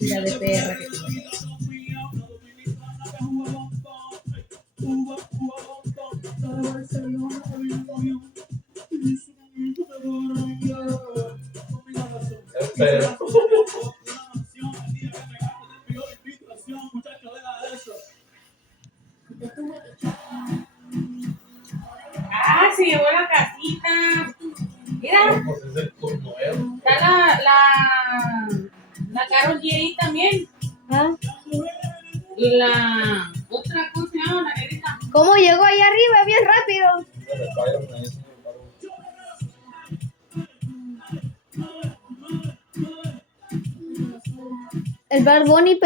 La de perra que se llevó la casita. Mira. Está la Karol G ahí también. ¿Ah? Y la otra, ¿cómo se llama? La negrita. ¿Cómo llegó ahí arriba? Bien rápido. El Bad Bunny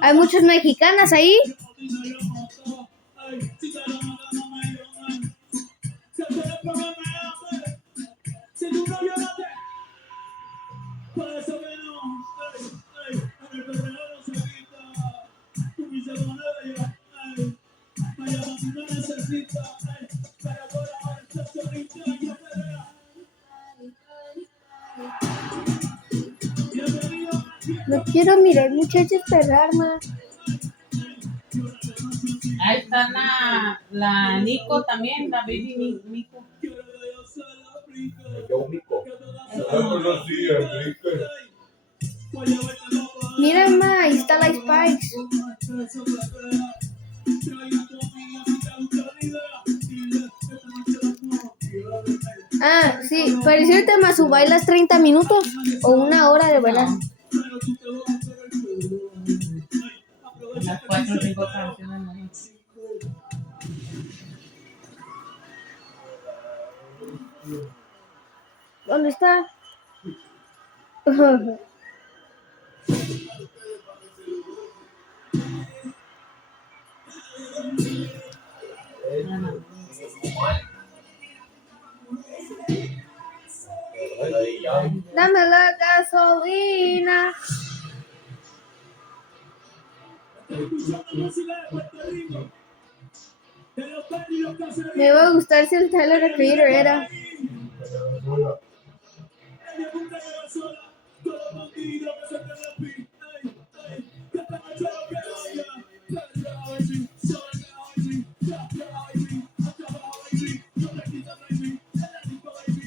Hay muchas mexicanas ahí. No quiero mirar muchachos perrar más. Ahí está la Nico también, la baby Nico. Mira, ma, ahí está la Spice. Ah, sí, pareció el tema, su bailas 30 minutos o una hora de verdad. Las 4 o 5 canciones, ¿no? ¿Dónde está? Dame la gasolina. Me va a gustar si el Tyler the Creator era.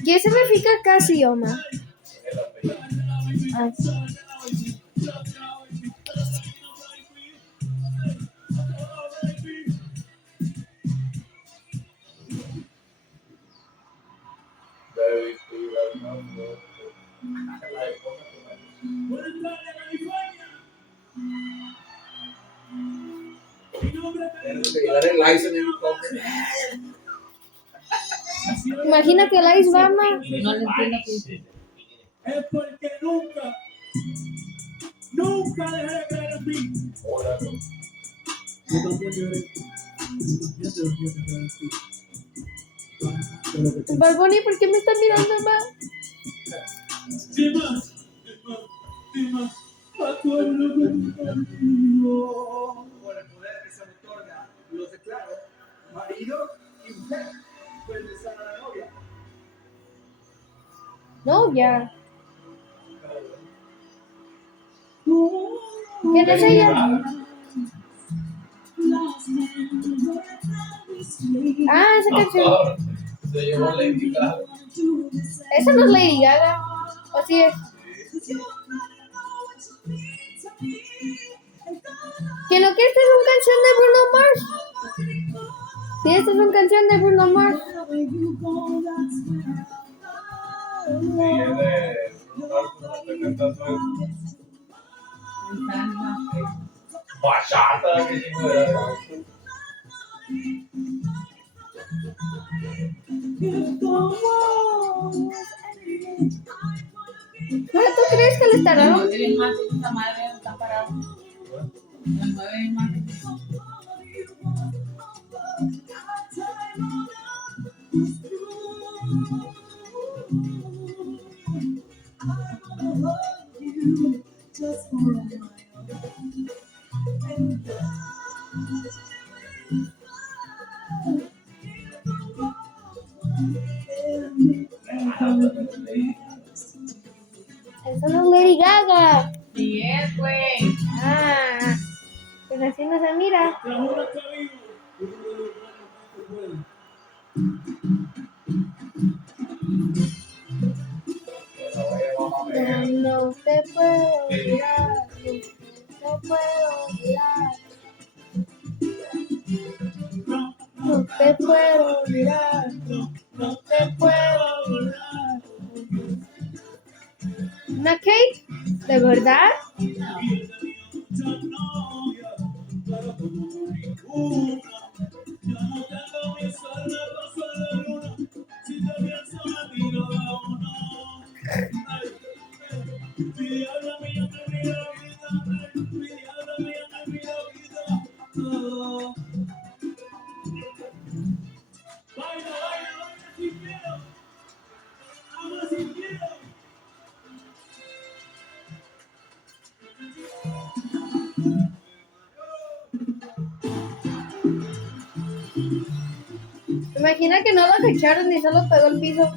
¿Qué significa casioma? Ah. Imagina que la Isbama. No le entiendo qué. Es porque nunca dejé de creer en mí. Bad Bunny, ¿por qué me estás mirando, ma? Dima, acuérdate conmigo. Por el poder que se me otorga, los declaro marido y mujer. Puedes besar a la novia. Novia. ¿Quién es ella? Ah, esa canción. Se llevó Lady Gaga. Esa no es Lady Gaga. ¿O sí es? ¿Que no que esta es una canción de Bruno Mars? Sí, esta es una canción de Bruno Mars. Sí, es de Bruno Mars, está cantando eso. Bachata, que chingo era. ¿Pero tú crees que le estará? El mueve bien más, esta madre está parado. El mueve bien más. pues. Ah, pues así no se mira. No te puedo mirar, no te puedo mirar. No te puedo mirar, no te puedo mirar. ¿Una cake? ¿De verdad? Imagina que no lo cacharon y solo pegó el piso.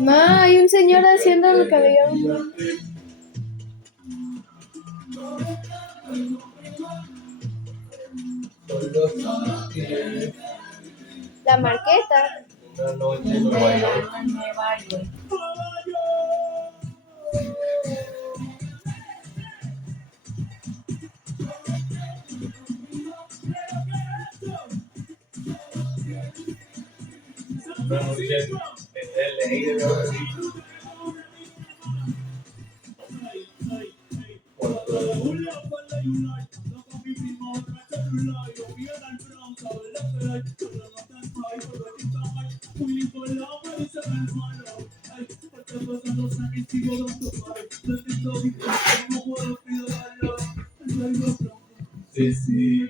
No, hay un señor haciendo el cabello. La marqueta. Una noche en Nueva York. Una noche en LA de haber sido. Sí, sí.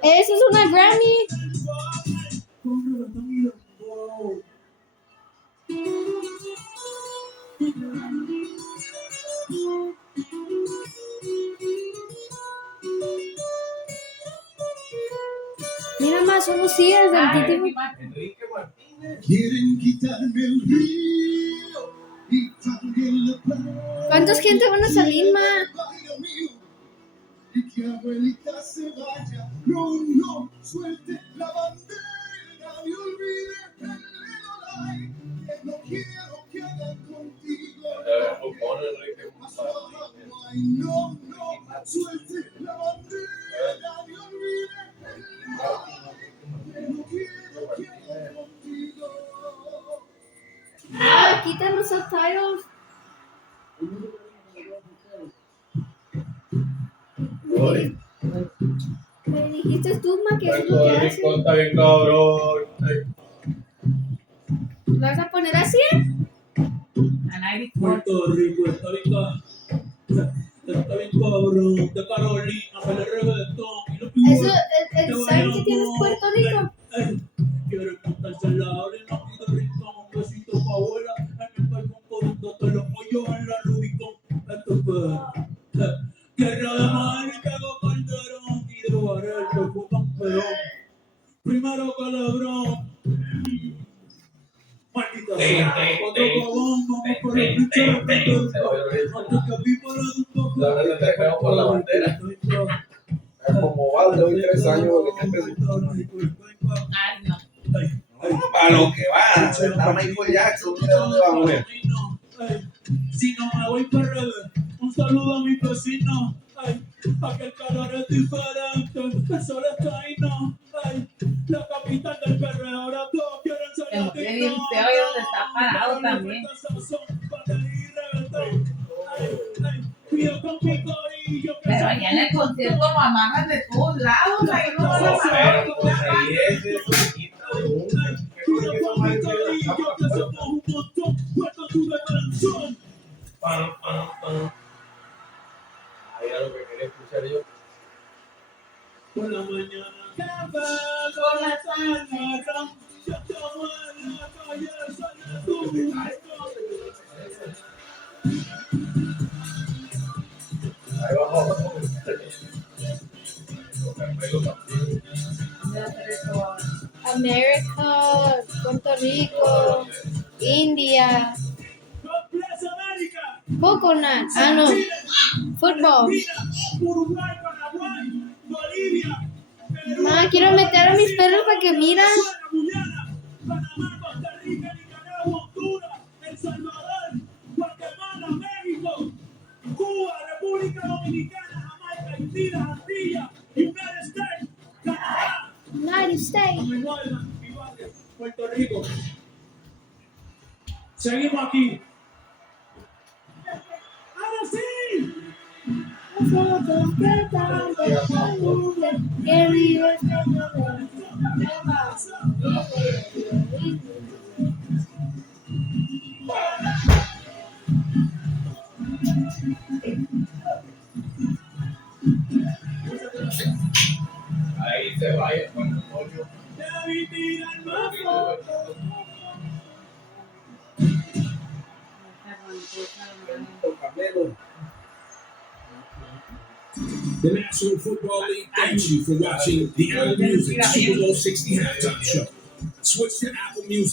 Eso es una Grammy. Mira más, son los sillas del título. Enrique Martínez. Quieren quitarme el río y también la playa. ¿Cuántos gente van a salir, ma? Bailo mío, y que abuelita se vaya. No, no, suelte la bandera y olvide el Lelolay, que no quiero que hagan contigo. Enrique Martínez. Ay, no, no, suelte la bandera y olvide el Lelolay, que no quiero que hagan contigo. Ah, quitan los subtitles. Me dijiste tú, ma, que eso es lo que Puerto hace. Rico está bien cabrón. ¿Lo vas a poner así? Puerto Rico está bien cabrón, de Carolina, me le reggaetón y lo Eso, ¿saben que tienes Puerto Rico? quiero montarse en la arena, y de rincón, un besito pa' abuela, en el balcón poniéndote los pollos en la Rubicon. Esto fue guerra de madre que hago Calderón y de Varel que fue campeón. Primero que Lebrón. Maldita sea, otro pavón, vamos por el pinche respeto. Antes que viva la de un poco. La verdad te pegó por la bandera. Como va de hoy 3 años que te empezó. Ay, no. Para lo que va, está Michael Jackson, ¿de dónde va a mover? Si no me voy para revés, un saludo a mis vecinos. Aquel calor es diferente, el sol está ahí, no. La capital del perreo, ahora todos quieren ser El hombre bien feo y donde está parado también. Pero allá en el concierto lo amarran de todos lados, ahí no van a parar. Pero pues ahí es eso, chiquito. ¿Qué fue lo que hizo Corillo, que somos un montón. Puerto tu canción. Pam, pam, pam. Ahí era lo que quería escuchar yo. Por la mañana, café con la sangre. Yo tomo en la calle, sale tu Ahí bajó. América, Puerto Rico, India, God bless America. coconut, no, fútbol. Uruguay, Paraguay, Bolivia, Perú, Ma, quiero meter a mis perros para que miran. Venezuela, Guyana, Panamá, Costa Rica, Nicaragua, Honduras, El Salvador, Guatemala, México, Cuba, República Dominicana, Jamaica, Haití, las Antillas, United States, Canadá, United States. Venezuela, Puerto Rico. Seguimos aquí. ¡Ahora sí! Que vive el Ahí se vaya con el pollo. David tira el mafo. The National Football League thanks you for watching the Old Music Super Bowl 60 halftime show. Switch to Apple